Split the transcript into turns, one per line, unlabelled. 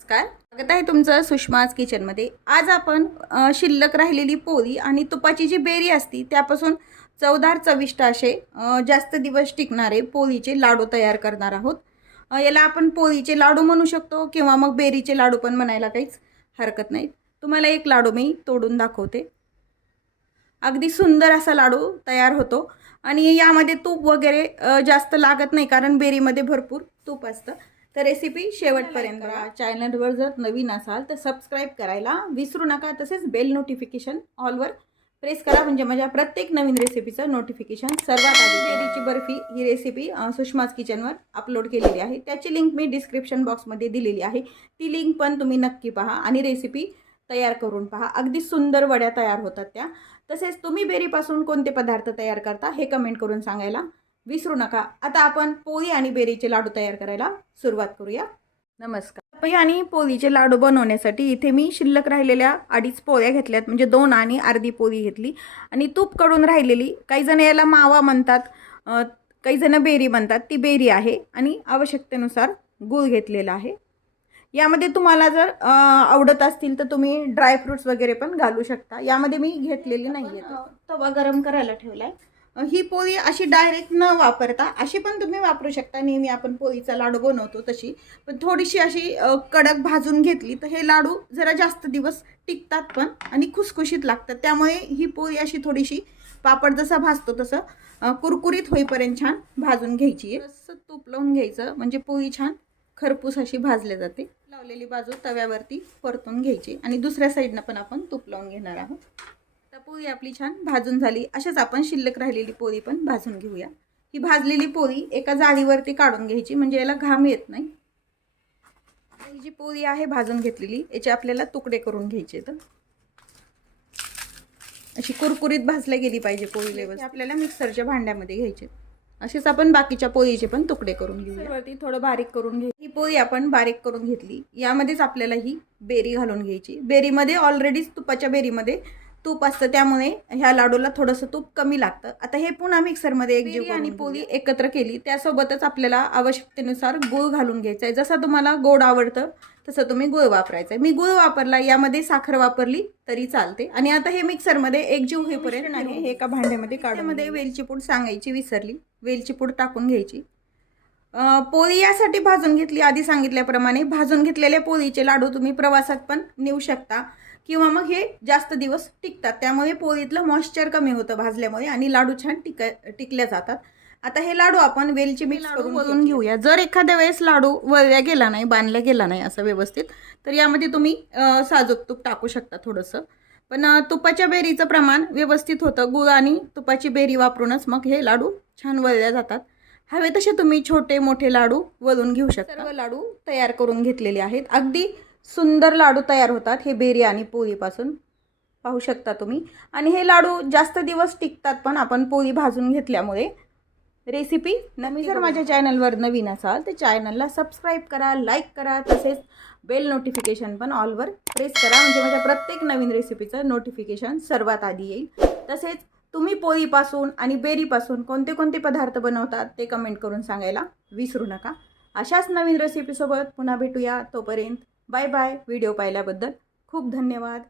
नमस्कार. स्वागत आहे तुमचं सुषमाज किचनमध्ये. आज आपण शिल्लक राहिलेली पोळी आणि तुपाची जी बेरी असती त्यापासून चवदार चविष्ट असे जास्त दिवस टिकणारे पोळीचे लाडू तयार करणार आहोत. याला आपण पोळीचे लाडू म्हणू शकतो किंवा मग बेरीचे लाडू पण म्हणायला काहीच हरकत नाही. तुम्हाला एक लाडू मी तोडून दाखवते. अगदी सुंदर असा लाडू तयार होतो आणि यामध्ये तूप वगैरे जास्त लागत नाही कारण बेरीमध्ये भरपूर तूप असतं. तर रेसिपी शेवटपर्यंत बघा. चॅनलवर जर नवीन असाल तर सबस्क्राईब करायला विसरू नका. तसेच बेल नोटिफिकेशन ऑलवर प्रेस करा. म्हणजे माझ्या प्रत्येक नवीन रेसिपीचं नोटिफिकेशन सर्वात आधी बेरीची बर्फी ही रेसिपी सुषमाज किचनवर अपलोड केलेली आहे. त्याची लिंक मी डिस्क्रिप्शन बॉक्समध्ये दिलेली आहे. ती लिंक पण तुम्ही नक्की पहा आणि रेसिपी तयार करून पहा. अगदी सुंदर वड्या तयार होतात त्या. तसेच तुम्ही बेरीपासून कोणते पदार्थ तयार करता हे कमेंट करून सांगायला विसरू नका. आता आपण पोळी आणि बेरीचे लाडू तयार करायला सुरुवात करूया. नमस्कार. पोळी आणि पोळीचे लाडू बनवण्यासाठी इथे मी शिल्लक राहिलेल्या अडीच पोळ्या घेतल्यात. म्हणजे दोन आणि अर्धी पोळी घेतली. आणि तूपकडून राहिलेली काही जण याला मावा म्हणतात काही जण बेरी म्हणतात ती बेरी आहे. आणि आवश्यकतेनुसार गूळ घेतलेला आहे. यामध्ये तुम्हाला जर आवडत असतील तर तुम्ही ड्रायफ्रुट्स वगैरे पण घालू शकता. यामध्ये मी घेतलेली नाही आहे तवा गरम करायला ठेवलाय. आहे ही पोळी अशी डायरेक्ट न वापरता अशी पण तुम्ही वापरू शकता. नेहमी आपण पोळीचा लाडू बनवतो तशी. पण थोडीशी अशी कडक भाजून घेतली तर हे लाडू जरा जास्त दिवस टिकतात पण आणि खुसखुशीत लागतात. त्यामुळे ही पोळी अशी थोडीशी पापड जसा भाजतो तसं कुरकुरीत होईपर्यंत छान भाजून घ्यायची आहे. तसं तूप लावून घ्यायचं म्हणजे पोळी छान खरपूस अशी भाजली जाते. लावलेली बाजू तव्यावरती परतून घ्यायची आणि दुसऱ्या साईडनं पण आपण तूप लावून घेणार आहोत. पोळी आपली छान भाजून झाली. अशाच आपण शिल्लक राहिलेली पोळी पण भाजून घेऊया. ही भाजलेली पोळी एका जाळीवरती काढून घ्यायची म्हणजे याला घाम येत नाही. ही जी पोळी आहे भाजून घेतलेली याचे आपल्याला तुकडे करून घ्यायचे तर अशी कुरकुरीत भाजल्या गेली पाहिजे पोळी लेवल आपल्याला मिक्सरच्या भांड्यामध्ये घ्यायचे असेच आपण बाकीच्या पोळीचे पण तुकडे करून घेऊया. वरती थोडं बारीक करून घे. ही पोळी आपण बारीक करून घेतली. यामध्येच आपल्याला ही बेरी घालून घ्यायची. बेरीमध्ये ऑलरेडीच तुपाच्या बेरीमध्ये तूप असतं त्यामुळे ह्या लाडूला थोडंसं तूप कमी लागतं. आता हे पुन्हा मिक्सरमध्ये एक जीव आणि पोळी एकत्र केली. त्यासोबतच आपल्याला आवश्यकतेनुसार गूळ घालून घ्यायचा आहे जसं तुम्हाला गोड आवडतं तसं तुम्ही गुळ वापरायचा आहे मी गुळ वापरला यामध्ये साखर वापरली तरी चालते. आणि आता हे मिक्सरमध्ये एकजीव होईपर्यंत आहे हे एका भांड्यामध्ये काढून वेलची पूड सांगायची विसरली. वेलची पूड टाकून घ्यायची. पोळी यासाठी भाजून घेतली. आधी सांगितल्याप्रमाणे भाजून घेतलेल्या पोळीचे लाडू तुम्ही प्रवासात पण नेऊ शकता. किंवा मग हे जास्त दिवस टिकतात. त्यामुळे पोळीतलं मॉइश्चर कमी होतं भाजल्यामुळे आणि लाडू छान टिक टिकल्या जातात. आता हे लाडू आपण वेलची मिक्स करून वळून घेऊया. जर एखाद्या वेळेस लाडू वळल्या गेला नाही बांधल्या गेला नाही असं व्यवस्थित तर यामध्ये तुम्ही साजूक तूप टाकू शकता थोडंसं. पण तुपाच्या बेरीचं प्रमाण व्यवस्थित होतं. गुळ आणि तुपाची बेरी वापरूनच मग हे लाडू छान वळल्या जातात. हवे तसे तुम्ही छोटे मोठे लाडू वळून घेऊ शकता. सर्व लाडू तयार करून घेतलेले आहेत. अगदी सुंदर लाडू तयार होतात हे बेरी आणि पोळीपासून. पाहू शकता तुम्ही. आणि हे लाडू जास्त दिवस टिकतात पण आपण पोळी भाजून घेतल्यामुळे. रेसिपी नवी जर माझ्या चॅनलवर नवीन असाल तर चॅनलला सबस्क्राईब करा लाईक करा तसेच बेल नोटिफिकेशन पण ऑलवर प्रेस करा. म्हणजे माझ्या प्रत्येक नवीन रेसिपीचं नोटिफिकेशन सर्वात आधी येईल. तसेच तुम्ही पोळीपासून आणि बेरीपासून कोणते कोणते पदार्थ बनवतात ते कमेंट करून सांगायला विसरू नका. अशाच नवीन रेसिपीसोबत पुन्हा भेटूया. तोपर्यंत बाय बाय. व्हिडिओ पाहिल्याबद्दल खूप धन्यवाद.